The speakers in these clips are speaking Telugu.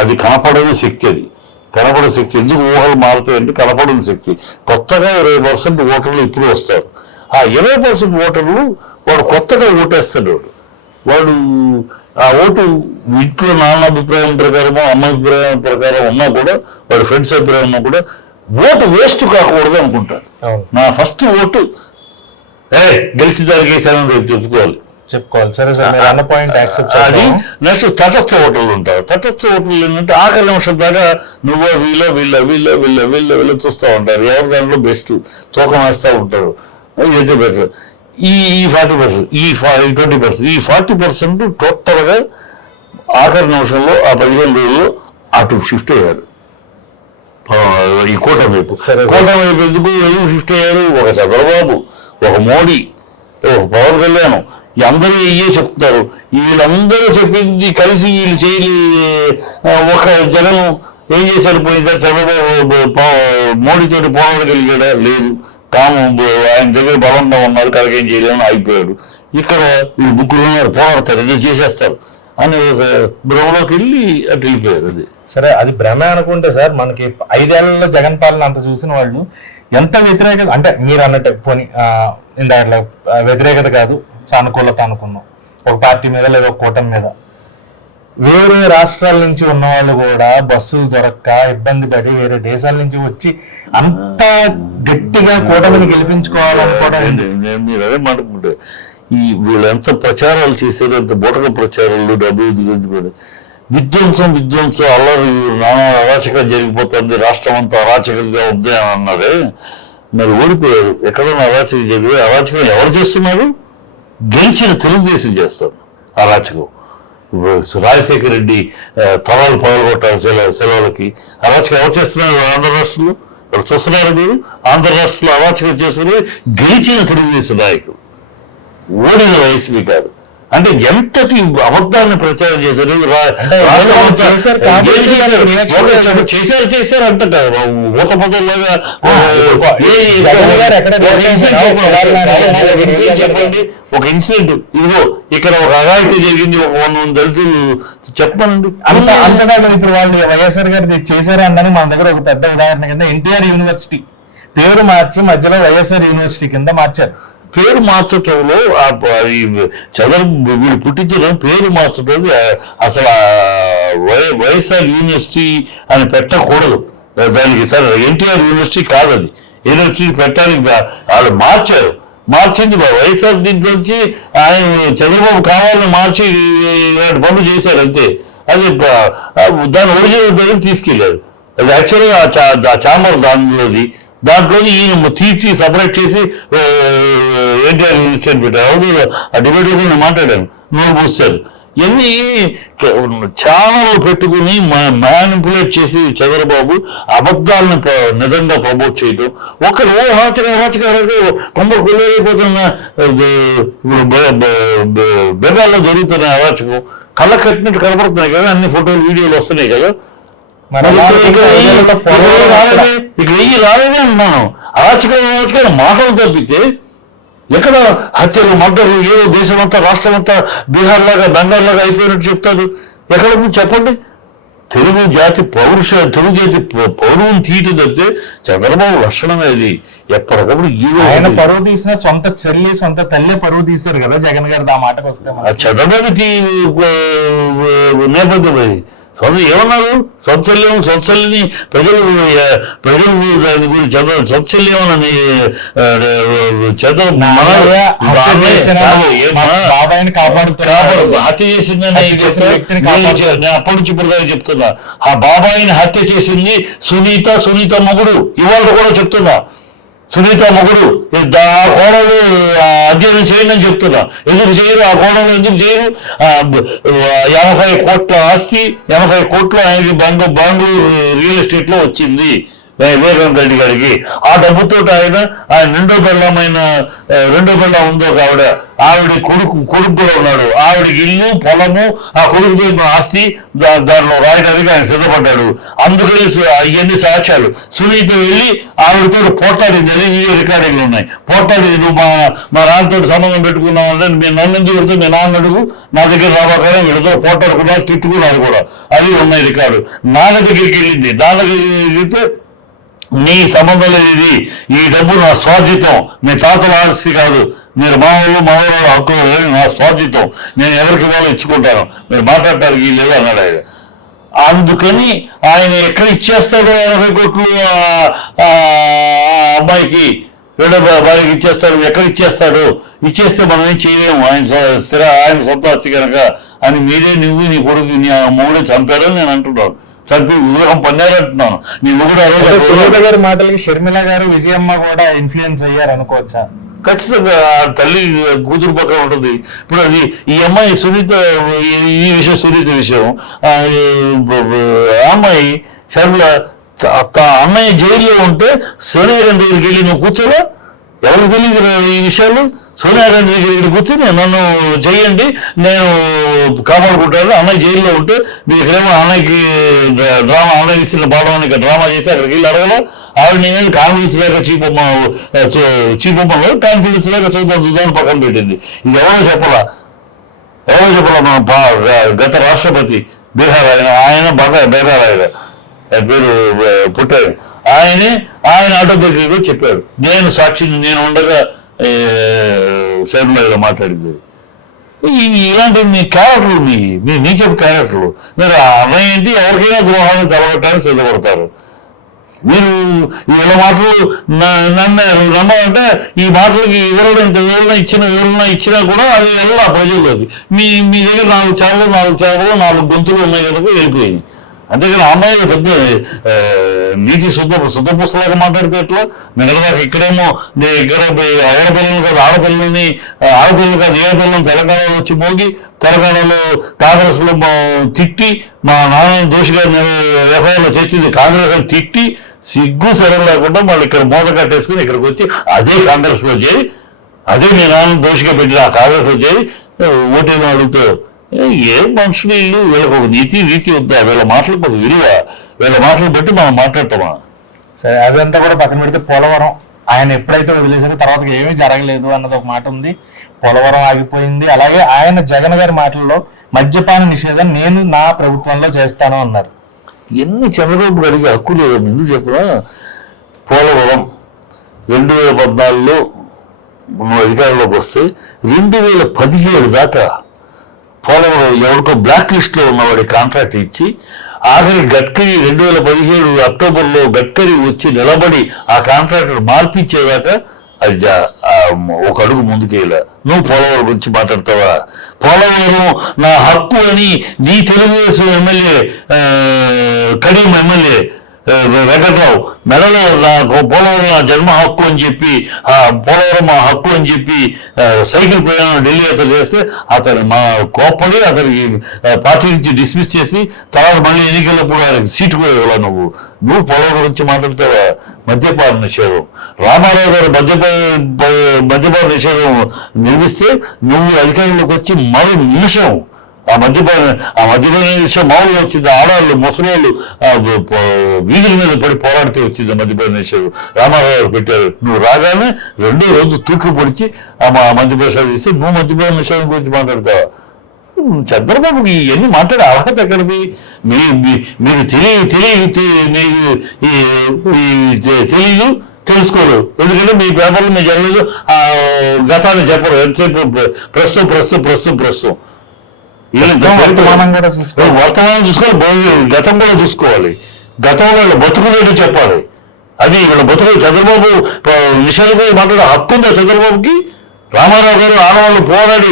అది కనపడని శక్తి, అది కనపడని శక్తి. ఎందుకు ఊహలు మారుతాయంటే కనపడని శక్తి. కొత్తగా 20% ఓటర్లు ఇప్పుడు వస్తారు. ఆ 20% ఓటర్లు వాడు కొత్తగా ఓటేస్తాడు. వాడు ఆ ఓటు ఇంట్లో నాన్న అభిప్రాయం ప్రకారమో అమ్మ అభిప్రాయం ప్రకారం ఉన్నా కూడా, వాడి ఫ్రెండ్స్ అభిప్రాయం ఉన్నా కూడా ఓటు వేస్ట్ కాకూడదు అనుకుంటాడు. నా ఫస్ట్ ఓటు గెలిచి దానికి వేసానని రేపు చెప్పుకోవాలి. సరే సార్, అన్న పాయింట్ యాక్సెప్ట్ అది. నెక్స్ట్ తటస్థ ఓటర్లు ఉంటారు. తటస్థ ఓటర్లు ఏంటంటే ఆఖరి నిమిషం దాకా నువ్వు వీళ్ళ చూస్తూ ఉంటారు. ఎవరి దాంట్లో బెస్ట్ తూకం వేస్తూ ఉంటారు. ఇదైతే బెటర్. ఈ 40%, ఈ 20%, ఈ 40% టోటల్గా ఆఖరి నిమిషంలో ఆ 15 రోజుల్లో అటు షిఫ్ట్ అయ్యారు ఈ కూటమి వైపు. కూటమి వైపు ఎందుకు షిఫ్ట్ అయ్యారు? ఒక చంద్రబాబు, ఒక మోడీ, ఒక పవన్ కళ్యాణ్, అందరూ ఇవే చెప్తున్నారు. వీళ్ళందరూ చెప్పింది కలిసి వీళ్ళు చేయని ఒక జగన్ ఏం చేశారు? పోయిందా చంద్రబాబు మోడీతోటి పోరాడగలిగాడా? లేదు. తాము ఆయన దగ్గర బలంగా ఉన్నారు, కలకేం చేయలేమని ఆగిపోయాడు. ఇక్కడ వీళ్ళు ముగ్గురు ఉన్నారు, పోరాడతారు, ఏదో చేసేస్తారు అని ఒక భ్రమలోకి వెళ్ళి అటు వెళ్ళిపోయారు. అది సరే, అది భ్రమ అనుకుంటే సార్, మనకి 5 ఏళ్లలో జగన్ పాలన అంత చూసిన వాళ్ళు ఎంత వ్యతిరేకత అంటే మీరు అన్నట్టు పోనీ ఇందాక వ్యతిరేకత కాదు, సానుకూలత అనుకున్నాం ఒక పార్టీ మీద లేదా ఒక కూటమి మీద. వేరే రాష్ట్రాల నుంచి ఉన్న వాళ్ళు కూడా బస్సులు దొరక్క ఇబ్బంది పడి వేరే దేశాల నుంచి వచ్చి అంత గట్టిగా కూటమిని గెలిపించుకోవాలనుకోవడం. మీరు అదే మాట్లాడుకుంటే వీళ్ళు ఎంత ప్రచారాలు చేశారు, ఎంత బోటక ప్రచారాలు, అభివృద్ధి గురించి కూడా విధ్వంసం అల్లరి నానా అరాచకం జరిగిపోతుంది, రాష్ట్రం అంతా అరాచకంగా ఉంది అని అన్నారే. మరి ఓడిపోయారు. ఎక్కడన్నా అరాచకం జరిగి అరాచకం ఎవరు చేస్తున్నారు? గెలిచిన తెలుగుదేశం చేస్తారు అరాచకం. రాజశేఖర రెడ్డి తలాలు పగలగొట్టారు సెలవులకి. అరాచకం ఎవరు చేస్తున్నారు? ఆంధ్ర రాష్ట్రంలో ఎవరు చూస్తున్నారు? మీరు ఆంధ్ర రాష్ట్రంలో అరాచకం చేస్తున్నారు గెలిచిన తెలుగుదేశం నాయకులు, ఓడిన వైసీపీ కాదు. అంటే ఎంతటి అబద్ధాన్ని ప్రచారం చేశారు. చేశారు అంట కదా ఊత పదంలాగా. చెప్పండి ఒక ఇన్సిడెంట్, ఇదిగో ఇక్కడ ఒక అఘాయితీ జరిగింది, ఒక 100 దళితులు చెప్పనండి. అంతగా ఇప్పుడు వాళ్ళు వైఎస్ఆర్ గారు చేశారు అన్నది మన దగ్గర ఒక పెద్ద ఉదాహరణ కింద ఎన్టీఆర్ యూనివర్సిటీ పేరు మార్చి మధ్యలో వైఎస్ఆర్ యూనివర్సిటీ కింద మార్చారు. పేరు మార్చటంలో వీళ్ళు పుట్టించడం, పేరు మార్చడం అసలు వైఎస్ఆర్ యూనివర్సిటీ అని పెట్టకూడదు. దానికి సరే ఎన్టీఆర్ యూనివర్సిటీ కాదు, అది యూనివర్సిటీ పెట్టడానికి వాళ్ళు మార్చారు. మార్చింది వైఎస్ఆర్ దీంట్లోంచి ఆయన చంద్రబాబు కావాలని మార్చి ఇలాంటి పనులు చేశారు అంతే. అది దాని ఒరిజినల్ దగ్గర తీసుకెళ్లారు. అది యాక్చువల్గా ఆ ఛాంబర్ దాంట్లో ఈయన తీసి సపరేట్ చేసి ఎన్టీఆర్ యూనివర్సిటీ పెట్టారు. ఆ డిబేట్లో నేను మాట్లాడాను, నోరు పూస్తారు. ఇవన్నీ ఛానల్ పెట్టుకుని మ్యానిపులేట్ చేసి చంద్రబాబు అబద్ధాలను నిజంగా ప్రమోట్ చేయడం. ఒకరు కొందరు కొల్లేరైపోతున్న బెగాల్లో జరుగుతున్న అరాచకం కళ్ళ కట్టినట్టు కనపడుతున్నాయి కదా, అన్ని ఫోటోలు వీడియోలు వస్తున్నాయి కదా. ఇక్కడ రాలేదే అన్నాను. అరాచకం మాటలు తప్పితే ఎక్కడ హత్యలు, మర్డర్లు, ఏదో దేశం అంతా రాష్ట్రం అంతా బీహార్ లాగా బెంగాల్ లాగా అయిపోయినట్టు చెప్తారు. ఎక్కడ చెప్పండి? తెలుగు జాతి పౌరుని తీయటం తప్పితే చంద్రబాబు లక్షణమే అది. ఎప్పటికప్పుడు ఆయన పరువు తీసిన సొంత చెల్లి సొంత తల్లి పరువు తీశారు కదా జగన్ గారు. ఆ మాటకు వస్తే చంద్రబాబు నేపథ్యం అది. ఏమన్నారు? సొంతల్ని ప్రజలు దాని గురించి సొంతల్లేమని హత్య చేసిందని అప్పటి నుంచి ఇప్పుడు చెప్తున్నా. ఆ బాబాయిని హత్య చేసింది సునీత మొగుడు. ఇవాళ కూడా చెప్తున్నా, సునీత మొగుడు ఆ కోడలు అధ్యయనం చేయండి అని చెప్తున్నా. ఎందుకు చేయరు? ఆ కోడలు ఎందుకు చేయరు? 50 కోట్ల ఆస్తి, 80 కోట్లు ఆయనకి బెంగళూరు రియల్ ఎస్టేట్ లో వచ్చింది. వివేకానంద రెడ్డి గారికి. ఆ డబ్బుతో ఆయన రెండో పెళ్ళం ఉందో ఒక ఆవిడ కొడుకు కూడా ఉన్నాడు. ఆవిడకి ఇల్లు పొలము, ఆ కొడుకు దగ్గర ఆస్తి దానిలో రాయడానికి ఆయన సిద్ధపడ్డాడు. అందుకని ఇవన్నీ సాక్ష్యాలు. సునీత వెళ్ళి ఆవిడతో పోట్లాడింది, అది ఈ రికార్డింగ్లు ఉన్నాయి. పోట్లాడింది, నువ్వు మా నాన్నతో సంబంధం పెట్టుకున్నావు అంటే మీ నన్ను ఎందుకు పెడితే మీ నాన్న అడుగు, నా దగ్గర రాబోకనే వీళ్ళతో పోట్లాడుకున్నారు, తిట్టుకున్నారు కూడా, అది ఉన్నాయి రికార్డు. నాన్న దగ్గరికి వెళ్ళింది, నాన్న దగ్గరికి వెళ్తే నీ సంబంధం లేదు, ఇది ఈ డబ్బు నా స్వార్జితం, మీ తాతల ఆస్తి కాదు, మీరు మామూలు హక్కులు నా స్వార్జితం, నేను ఎవరికి ఇవ్వాలో ఇచ్చుకుంటాను, మీరు మాట్లాడటానికి లేదు అన్నాడు ఆయన. అందుకని ఆయన ఎక్కడ ఇచ్చేస్తాడో 80 కోట్లు అమ్మాయికి, రెండో భార్యకి ఇచ్చేస్తాడు, ఎక్కడ ఇచ్చేస్తాడు, ఇచ్చేస్తే మనం ఏం చేయలేము, ఆయన సొంత ఆస్తి కనుక అని మీరే నువ్వు నీ కొడుకు నీ మొగుడే చంపారని నేను అంటున్నాను. చంపి వివేకం పొందారంటున్నాను. నీ మొగుడు సునీత గారి మాటలకి షర్మిల గారు, విజయమ్మ కూడా ఇన్ఫ్లుయెన్స్ అయ్యారు అనుకోవచ్చా? ఖచ్చితంగా తల్లి కూతురు పక్కన ఉంటుంది. ఇప్పుడు అది ఈ అమ్మాయి సునీత, ఈ విషయం సునీత విషయం, అమ్మాయి షర్మిల అన్నయ్య జైల్లో ఉంటే సోనియా గాంధీ దగ్గరికి వెళ్ళి నువ్వు కూర్చోవా? ఎవరికి తెలియదు ఈ విషయాలు? సోనియా గాంధీ దగ్గరికి కూర్చొని నన్ను చేయండి, నేను కాపాడుకుంటాను, అన్నయ్య జైల్లో ఉంటే మీరు ఇక్కడేమో అన్నయ్యకి అన్నయ్య ఇచ్చిన పాడడానికి డ్రామా చేసి అక్కడికి వెళ్ళి అడగల. ఆవిడ నేను కాన్ఫిడెన్స్ లేక చీపమ్మలో కాన్ఫిడెన్స్ లేక చూద్దాం పక్కన పెట్టింది. ఇది ఎవరో చెప్పలా మన గత రాష్ట్రపతి బీహార్ ఆయన బాగా బీహార్ ఆయన పేరు పుట్టారు, ఆయన ఆటోబయోగ్రఫీలో చెప్పాడు, నేను సాక్షిని, నేను ఉండగా షర్మిల మాట్లాడింది. ఇలాంటి మీ క్యారెక్టర్లు, మీ నీచపు క్యారెక్టర్లు, మీరు అన్నయ్య ఏంటి ఎవరికైనా ద్రోహాన్ని తలగొట్టడానికి సిద్ధపడతారు. మీరు వీళ్ళ మాటలు నమ్మాలంటే ఈ మాటలకి వివరణ ఇచ్చినా కూడా అది వెళ్ళా ప్రజల్లోకి. మీ దగ్గర 4 ఛానళ్ళు 4 గొంతులు ఉన్నాయి కనుక వెళ్ళిపోయింది. అంతేకాని అమ్మాయిలు పెద్ద నీతి శుద్ధ పుస్తలాగా మాట్లాడితే ఎట్లా? మిగతా ఇక్కడేమో ఇక్కడ ఆడపిల్లలు కాదు ఆడపిల్లల్ని కాదు ఏడపిల్లలు తెలంగాణలో వచ్చి మోగి తెలంగాణలో కాంగ్రెస్లో తిట్టి మా నాన్న దోషిగా వ్యవహారంలో చేర్చింది కాంగ్రెస్ తిట్టి సిగ్గు సరం లేకుండా మళ్ళీ ఇక్కడ మూట కట్టేసుకుని ఇక్కడికి వచ్చి అదే కాంగ్రెస్లో చేరి అదే మీ నాన్న దోషిగా పెట్టిన ఆ కాంగ్రెస్లో చేరి ఓటేమో అడుగుతారు. ఏం మనుషులు వీళ్ళు? వీళ్ళకి ఒక రీతి వద్దా? వీళ్ళ మాటలకు ఒక విలువ, వీళ్ళ మాటలు బట్టి మనం మాట్లాడతామా? సరే, అదంతా కూడా పక్కన పెడితే పోలవరం ఆయన ఎప్పుడైతే వదిలేసారో తర్వాత ఏమీ జరగలేదు అన్నది ఒక మాట ఉంది. పోలవరం ఆగిపోయింది. అలాగే ఆయన జగన్ గారి మాటల్లో మద్యపాన నిషేధం నేను నా ప్రభుత్వంలో చేస్తాను అన్నారు. ఎన్ని చంద్రబాబు గారికి హక్కు లేదు ఎందుకు చెప్పినా? పోలవరం 2014లో అధికారంలోకి వస్తే 2017 దాకా పోలవరం ఎవరికో బ్లాక్ లిస్ట్లో ఉన్నవాడి కాంట్రాక్ట్ ఇచ్చి ఆఖరి గడ్కరీ 2017 అక్టోబర్లో గడ్కరీ వచ్చి నిలబడి ఆ కాంట్రాక్టర్ మార్పించేదాకా అది ఒక అడుగు ముందుకేలా. నువ్వు పోలవరం గురించి మాట్లాడతావా? పోలవరం నా హక్కు అని నీ తెలుగుదేశం ఎమ్మెల్యే కడీం ఎమ్మెల్యే వెంకట్రావు మెడలో పోలవరం నా జన్మ హక్కు అని చెప్పి పోలవరం మా హక్కు అని చెప్పి సైకిల్ ప్రయాణం ఢిల్లీ అతను చేస్తే అతను కోప్పడి అతనికి పార్టీ నుంచి డిస్మిస్ చేసి తర్వాత మళ్ళీ ఎన్నికలప్పుడు ఆయనకి సీటు కూడా ఇవ్వాలి. నువ్వు పోలవరం గురించి మాట్లాడతావా? మద్యపాన నిషేధం, రామారావు గారు మద్యపాన నిషేధం నిర్మిస్తే నువ్వు అధికారంలోకి వచ్చి మరో నిమిషం ఆ మద్యపాన విషయం మామూలుగా వచ్చింది. ఆడవాళ్ళు ముసలివాళ్ళు వీధుల మీద పడి పోరాడితే వచ్చింది మద్యపాన నిషేధం. రామారావు గారు పెట్టారు. నువ్వు రాగానే 2వ రోజు తూట్లు పొడిచి మద్యపాన తీస్తే నువ్వు మద్యపాన నిషేధం గురించి మాట్లాడతావా? చంద్రబాబుకి ఇవన్నీ మాట్లాడే అర్హత ఎక్కడిది? మీరు తెలియదు, తెలుసుకోరు. ఎందుకంటే మీ పేపర్లు మీ జర్నలు గతాన్ని చెప్పరు. ఎంతసేపు ప్రస్తుతం వర్తమానం చూసుకోవాలి, గతం కూడా చూసుకోవాలి. గతంలో బతుకునేట్టు చెప్పాలి. అది వీళ్ళ బతుకు. చంద్రబాబు నిషేధం కూడా మాట్లాడే హక్కు ఉందా చంద్రబాబుకి? రామారావు గారు ఆడవాళ్ళు పోరాడి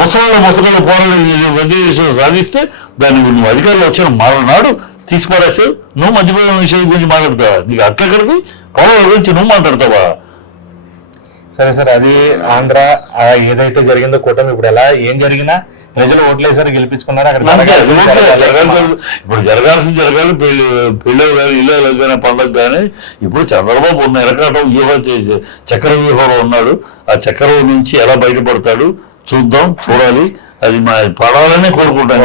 ముసలాళ్ళు పోరాడి సాధిస్తే దాన్ని నువ్వు అధికారులు వచ్చిన మరణాడు తీసుకురాసావు. నువ్వు మధ్యప్రదేశ్ విషయం గురించి మాట్లాడతావా? నీకు హక్కు ఎక్కడిది? పోరాళ్ళ గురించి నువ్వు మాట్లాడతావా? సరే సార్, అది ఆంధ్ర ఏదైతే జరిగిందో కూటమి ఇప్పుడు ఎలా ఏం జరిగినా ప్రజలు ఓట్లేసారు, గెలిపించుకున్నారు. అక్కడ ఇప్పుడు జరగాల్సింది జరగాలి. పెళ్ళి కానీ ఇల్లు కానీ పండుగ కానీ ఇప్పుడు చంద్రబాబు ఉన్న ఎరకాటం చక్ర వ్యూహంలో ఉన్నాడు. ఆ చక్రం నుంచి ఎలా బయటపడతాడు చూడాలి. అది మా పడాలనే కోరుకుంటాను.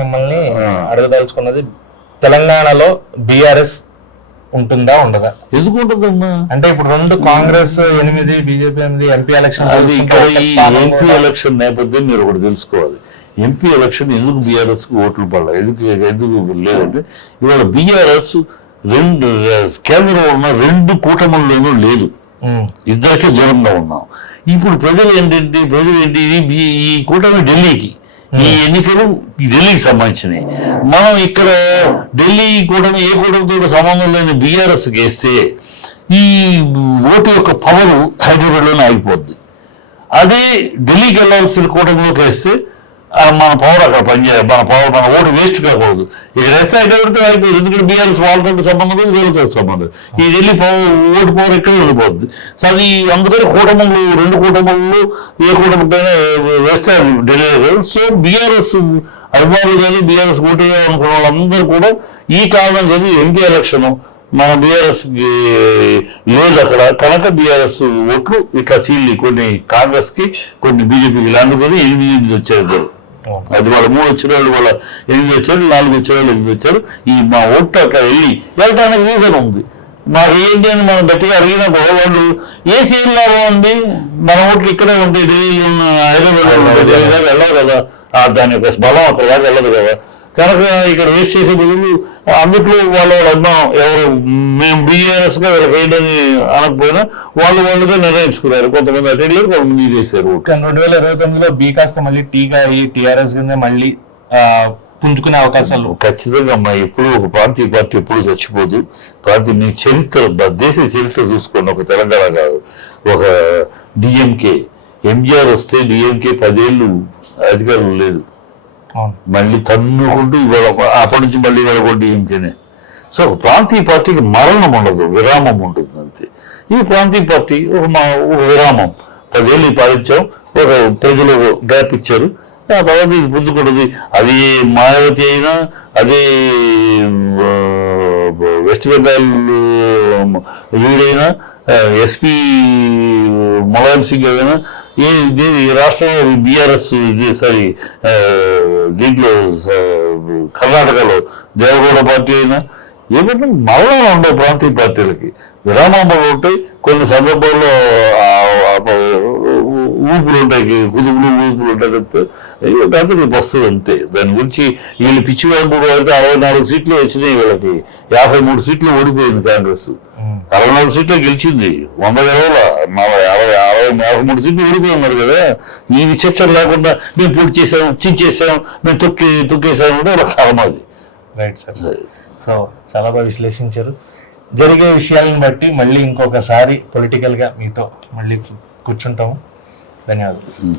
మిమ్మల్ని అడగదలుచుకున్నది, తెలంగాణలో బీఆర్ఎస్ ఉంటుందా ఉండదా? ఎందుకు ఉంటుందమ్మా? అంటే ఇప్పుడు 2 కాంగ్రెస్ 8 బీజేపీ 8 ఎంపీ ఎలక్షన్. అది ఇక్కడ ఈ ఎంపీ ఎలక్షన్ నేపథ్యం మీరు ఒకటి తెలుసుకోవాలి. ఎంపీ ఎలక్షన్ ఎందుకు బీఆర్ఎస్ కు ఓట్లు పడలేదు, ఎందుకు లేదంటే ఇవాళ బీఆర్ఎస్ కేంద్రంలో ఉన్న 2 కూటముల్లోనూ లేదు. ఇద్దరికీ దూరంగా ఉన్నాం. ఇప్పుడు ప్రజలు ఏంటి ఈ కూటమి ఢిల్లీకి, ఈ ఎన్నికలు ఢిల్లీకి సంబంధించినవి. మనం ఇక్కడ ఢిల్లీ కూటమి ఏ కూటమితో సంబంధం లేని బీఆర్ఎస్కి వేస్తే ఈ ఓటు యొక్క పవర్ హైదరాబాద్లోనే ఆగిపోద్ది. అదే ఢిల్లీకి వెళ్ళాల్సిన కూటమిలోకి వేస్తే మన పవర్ అక్కడ పనిచేయాలి. మన ఓటు వేస్ట్ కాకూడదు. ఇక్కడ వేస్తే హైదరాబాద్తో అయిపోయింది. ఎందుకంటే బీఆర్ఎస్ వాళ్ళతో సంబంధం లేదు, వీళ్ళతో సంబంధం. ఈ ఢిల్లీ ఓటు పవర్ ఎక్కడ వెళ్ళిపోద్ది. సో అది అందుకని కూటములు 2 కూటములు ఏ కూటమికైనా వేస్తే ఢిల్లీ. సో బీఆర్ఎస్ అభిమానులు కానీ బీఆర్ఎస్ ఓటు వేయాలనుకున్న వాళ్ళందరూ కూడా ఈ కారణం జరిగి ఎంపీ ఎలక్షన్ మన బీఆర్ఎస్ లేదు అక్కడ కనుక బీఆర్ఎస్ ఓట్లు ఇట్లా చీల్లి కొన్ని కాంగ్రెస్ కి కొన్ని బీజేపీకి అందుకని 8 వచ్చారు. అది వాళ్ళ 3 వచ్చిన వాళ్ళు వాళ్ళ 8 వచ్చారు, 4 వచ్చిన వాళ్ళు 8 వచ్చారు. ఈ మా ఓట్లు అట్లా వెళ్ళటానికి రీజన్ ఉంది. మాకు ఏంటి అని మనం గట్టిగా అడిగినప్పుడు వాళ్ళు ఏ సీన్ లాగా ఉంది, మన ఓట్లు ఇక్కడే ఉంటాయి, హైదరాబాద్ వెళ్ళదు కదా, దాని యొక్క బలం అక్కడ దాకా వెళ్ళదు కదా. కనుక ఇక్కడ వేస్ట్ చేసే బదులు అందుట్లో వాళ్ళ అభిమానం ఎవరు మేము బీఆర్ఎస్ గా వీళ్ళకి ఏంటని అనకపోయినా వాళ్ళుగా నిర్ణయించుకున్నారు. కొంతమంది అటు వెళ్ళారు, కొంతమంది చేశారు. 2029లో బీ కాస్త మళ్ళీ టీగా అయ్యి టీఆర్ఎస్ కింద మళ్ళీ పుంజుకునే అవకాశాలు ఖచ్చితంగా అమ్మా. ఎప్పుడు ఒక ప్రాంతీయ పార్టీ ఎప్పుడు చచ్చిపోదు. మీ చరిత్ర, దేశ చరిత్ర చూసుకోండి. ఒక తెలంగాణ కాదు, ఒక డిఎంకే ఎంజీఆర్ వస్తే డిఎంకే 10 ఏళ్ళు అధికారులు లేదు, మళ్ళీ తన్నుకుంటూ ఇవాళ అప్పటి నుంచి మళ్ళీ ఇవాళ డిఎంకేనే. సో ఒక ప్రాంతీయ పార్టీకి మరణం ఉండదు, విరామం ఉంటుంది అంతే. ఈ ప్రాంతీయ పార్టీ ఒక విరామం 10 ఏళ్ళు పాలించాం, ఒక ప్రజలు గ్యాప్ ఇచ్చారు, ఆ తర్వాత ఇది పుంజుకుంటుంది. అది మాయావతి అయినా, అదే వెస్ట్ బెంగాల్ వీడైనా, ఎస్పీ ములాయం సింగ్ అయినా, ఈ రాష్ట్రంలో బీఆర్ఎస్ దీంట్లో కర్ణాటకలో దేవగౌడ పార్టీ అయినా ఏమంటే మరణాలు ఉండవు. ప్రాంతీయ పార్టీలకి విరామాలు ఉంటాయి, కొన్ని సందర్భాల్లో ఊపులు ఉంటాయి, కుదుపులు ఊపులు ఉంటాయి తప్పితే దాంతో రేపు వస్తుంది అంతే. దాని గురించి వీళ్ళు పిచ్చివాళ్ళు అయితే 64 సీట్లు వచ్చినాయి, వీళ్ళకి 53 సీట్లు ఓడిపోయింది కాంగ్రెస్. 64 సీట్లు గెలిచింది, 100 గెలవల 53 సీట్లు ఓడిపోయినారు కదా. ఈ విచక్షణ లేకుండా మేము పూర్తి చేసాము, చించేసాము, మేము తొక్కేసాము అంటే ఒక కారణం అది. Right sir. సో చాలా బాగా విశ్లేషించారు. జరిగే విషయాలను బట్టి మళ్ళీ ఇంకొకసారి పొలిటికల్గా మీతో మళ్ళీ కూర్చుంటాము. ధన్యవాదాలు.